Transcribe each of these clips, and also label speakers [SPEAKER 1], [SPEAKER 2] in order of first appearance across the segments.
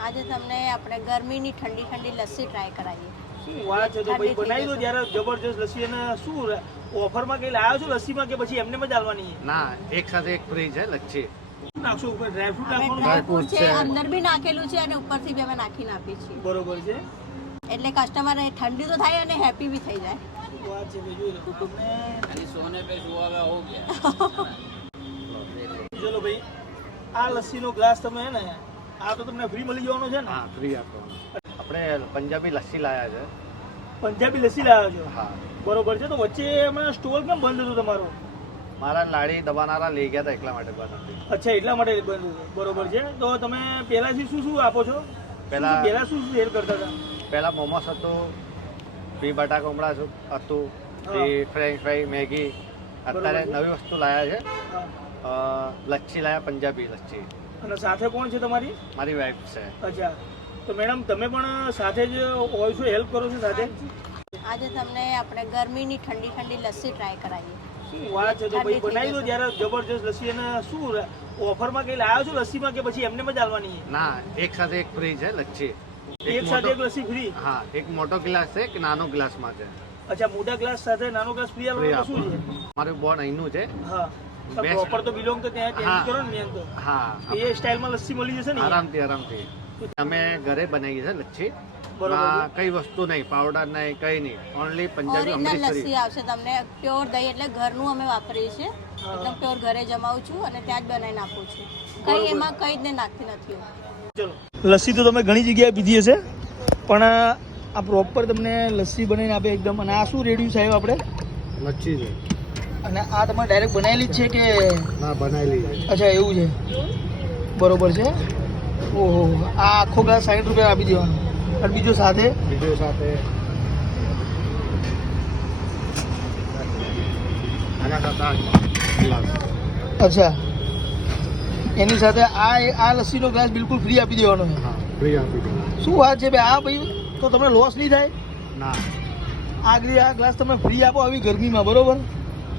[SPEAKER 1] આજે તમને આપણે ગરમીની ઠંડી ઠંડી લસ્સી ટ્રાય કરાવીએ.
[SPEAKER 2] શું ઓફરમાં કઈ
[SPEAKER 1] નાખેલું છે અને ઉપરથી બી અમે નાખીને આપીએ
[SPEAKER 2] બરોબર છે.
[SPEAKER 1] એટલે કસ્ટમર ઠંડી તો થાય અને હેપી બી થઈ જાય.
[SPEAKER 2] શું વાત છે? ભાઈ જોઈ લો અને ગ્લાસ તમે આ તો તમને ફ્રી મળી જવાનો છે ને?
[SPEAKER 3] હા ફ્રી આપવાનો. આપણે પંજાબી લસ્સી લાયા છે.
[SPEAKER 2] પંજાબી લસ્સી લાયા છો?
[SPEAKER 3] હા.
[SPEAKER 2] બરોબર છે તો વચ્ચે હમણાં સ્ટોલ કેમ બંધ હતું તમારો?
[SPEAKER 3] મારા લાડી દબાનારા લઈ ગયા હતા એટલા માટે બંધ
[SPEAKER 2] અચ્છા એટલા માટે બંધ બરોબર છે. તો તમે પહેલાથી શું શું આપો છો?
[SPEAKER 3] પહેલા-
[SPEAKER 2] પહેલા શું સેલ કરતા હતા?
[SPEAKER 3] પહેલા મોમોસ હતો બી બટાકા ઉમડા હતું ફ્રી ફ્રેન્ચ ફ્રાઈ મેગી. અત્યારે નવી વસ્તુ લાયા છે. લચ્છી લાયા પંજાબી લચ્છી
[SPEAKER 2] અને સાથે કોણ છે તમારી?
[SPEAKER 3] મારી વાઈફ છે.
[SPEAKER 2] અચ્છા. તો મેડમ તમે પણ સાથે જ હોય છો હેલ્પ કરો છો સાથે?
[SPEAKER 1] આજે તમને આપણે ગરમીની ઠંડી ઠંડી લસ્સી ટ્રાય કરાવીએ.
[SPEAKER 2] શું વાત છે? તો ભાઈ બનાવી દો ત્યારે જબરજસ્ત લસ્સી અને શું ઓફરમાં કઈ લાવ્યો છો લસ્સીમાં કે પછી એમને જ આલવાની
[SPEAKER 3] ના એક સાથે એક ફ્રી છે લચ્છી.
[SPEAKER 2] એક સાથે એક લસ્સી ફ્રી
[SPEAKER 3] હા એક મોટો ગ્લાસ છે એક નાનો ગ્લાસમાં છે.
[SPEAKER 2] અચ્છા મોટા ગ્લાસ સાથે નાનો ગ્લાસ ફ્રી
[SPEAKER 3] ફ્રી
[SPEAKER 2] શું છે?
[SPEAKER 3] મારું બોર્ડ અહીંનું છે.
[SPEAKER 2] હા. પ્રોપર તો બિલોંગ તો ત્યાં ત્યાં કરો ને મેન તો.
[SPEAKER 3] હા.
[SPEAKER 2] એ સ્ટાઇલમાં લસ્સી મળી જશે ને
[SPEAKER 3] આરામથી આરામથી. અમે ઘરે બનાવી છે લચ્છી.
[SPEAKER 2] બરોબર.
[SPEAKER 3] કઈ વસ્તુ નહીં પાવડર નહીં કઈ નહીં. ઓનલી પંજાબી અમૃતસરી.
[SPEAKER 1] લસ્સી આવશે તમને પ્યોર દહીં એટલે ઘરનું અમે વાપરીએ છીએ. એકદમ પ્યોર ઘરે જમાવું છું અને ત્યાં જ બનાવીને આપું છું. કઈ એમાં કઈ જ ને નાખતી નથી.
[SPEAKER 2] ચલો. લસ્સી તો તમે ઘણી જગ્યાએ પીધી હશે પણ આ પ્રોપર તમને લસ્સી બનાવીને આપે એકદમ. અને આ શું રેડિયું સાહેબ આપણે?
[SPEAKER 3] લચ્છી છે.
[SPEAKER 2] અને આ તમારે ડાયરેક્ટ બનાવેલી જ છે કે?
[SPEAKER 3] ના બનાવેલી
[SPEAKER 2] અચ્છા એવું છે? બરોબર છે. ઓહો આ આખો ગ્લાસ સાઠ રૂપિયા આપી દેવાનો. અને બીજો સાથે?
[SPEAKER 3] બીજો સાથે. આ
[SPEAKER 2] અચ્છા. એની સાથે આ આ લસ્સીનો ગ્લાસ બિલકુલ ફ્રી આપી દેવાનો
[SPEAKER 3] ફ્રી આપી દેવાનો.
[SPEAKER 2] શું વાત છે ભાઈ? આ ભાઈ તો તમને લોસ નહીં થાય?
[SPEAKER 3] ના.
[SPEAKER 2] આગળ આ ગ્લાસ તમે ફ્રી આપો આવી ગરમીમાં બરોબર?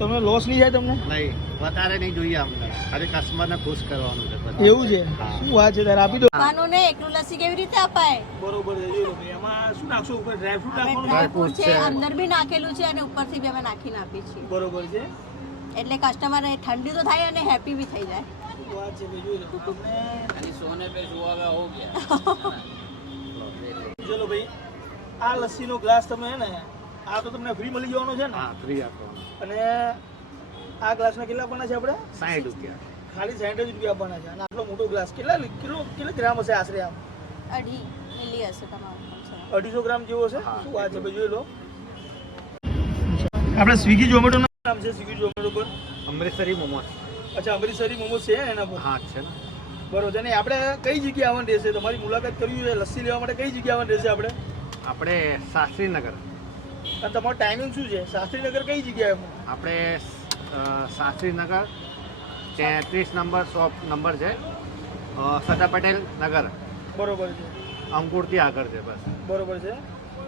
[SPEAKER 2] તમે લોસ નહીં જાય તમને?
[SPEAKER 3] નહીં વધારે નહીં જોઈએ અમને અરે કસ્ટમર ને ખુશ કરવાનું છે
[SPEAKER 2] એવું છે? શું વાત છે તારે? આપી દો.
[SPEAKER 1] પાનો ને એકનું લસ્સી કેવી રીતે અપાય?
[SPEAKER 2] બરોબર છે એમાં શું નાખશો ઉપર? ડ્રાય
[SPEAKER 1] ફ્રૂટ
[SPEAKER 2] નાખવાનું?
[SPEAKER 1] ડ્રાય ફ્રૂટ
[SPEAKER 3] છે
[SPEAKER 1] અંદર બી નાખેલું છે અને ઉપરથી બી અમે નાખીને આપીએ છીએ.
[SPEAKER 2] બરોબર છે.
[SPEAKER 1] એટલે કસ્ટમર ઠંડી તો થાય અને હેપી બી થઈ જાય.
[SPEAKER 2] વાત છે ચલો ભાઈ આ લસ્સીનો ગ્લાસ તમે હે ને આ તો તમને ફ્રી મળી જવાનો છે ને?
[SPEAKER 3] ફ્રી આપો.
[SPEAKER 2] અને આ ગ્લાસના કેટલા આપવાના છે આપણે?
[SPEAKER 3] સાઠ રૂપિયા.
[SPEAKER 2] ખાલી સાઠ જ રૂપિયા આપવાના છે. અને આટલો મોટો ગ્લાસ કેટલા કિલો કેટલા ગ્રામ હશે આશરે આમ?
[SPEAKER 1] અઢી મિલી હશે તમારો
[SPEAKER 2] અઢીસો ગ્રામ જેવો છે શું વાત છે ભાઈ જોઈ લો. આપણે સ્વિગી ઝોમેટો નામ છે સ્વિગી ઝોમેટો પર?
[SPEAKER 3] અમૃતસરી મોમોસ.
[SPEAKER 2] અચ્છા અમૃતસરી મોમોસ છે એના પર?
[SPEAKER 3] હા છે
[SPEAKER 2] બરોબર છે. ને આપણે કઈ જગ્યાએ આવવાનું રહેશે? તમારી મુલાકાત કરવી હોય લસ્સી લેવા માટે કઈ જગ્યાએ આવવાનું રહેશે આપણે?
[SPEAKER 3] આપણે શાસ્ત્રીનગર.
[SPEAKER 2] અને તમારો ટાઈમિંગ શું છે? શાસ્ત્રીનગર કઈ જગ્યાએ
[SPEAKER 3] આપણે શાસ્ત્રીનગર તેત્રીસ નંબર શોપ નંબર છે સરદાર પટેલ નગર.
[SPEAKER 2] બરોબર છે.
[SPEAKER 3] અંકુરથી આગળ છે બસ.
[SPEAKER 2] બરોબર છે.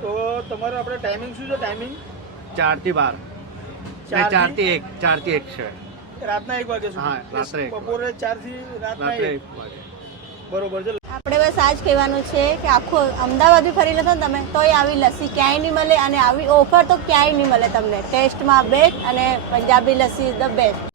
[SPEAKER 2] તો તમારો આપણે ટાઈમિંગ શું છે? ટાઈમિંગ
[SPEAKER 3] ચારથી બાર. ને
[SPEAKER 2] ચારથી?
[SPEAKER 3] ચારથી એક ચારથી એક છે.
[SPEAKER 2] રાતના એક વાગે
[SPEAKER 3] હા, રાત્રે
[SPEAKER 2] બપોરે ચારથી રાતના
[SPEAKER 3] એક. વાગે
[SPEAKER 2] બરોબર છે.
[SPEAKER 1] આપણે બસ આ જ કહેવાનું છે કે આખું અમદાવાદ બી ફરી લેશો ને તમે, તોય આવી લસ્સી ક્યાંય નહીં મળે અને આવી ઓફર તો ક્યાંય નહીં મળે તમને. ટેસ્ટમાં બેસ્ટ અને Punjabi lassi is the best.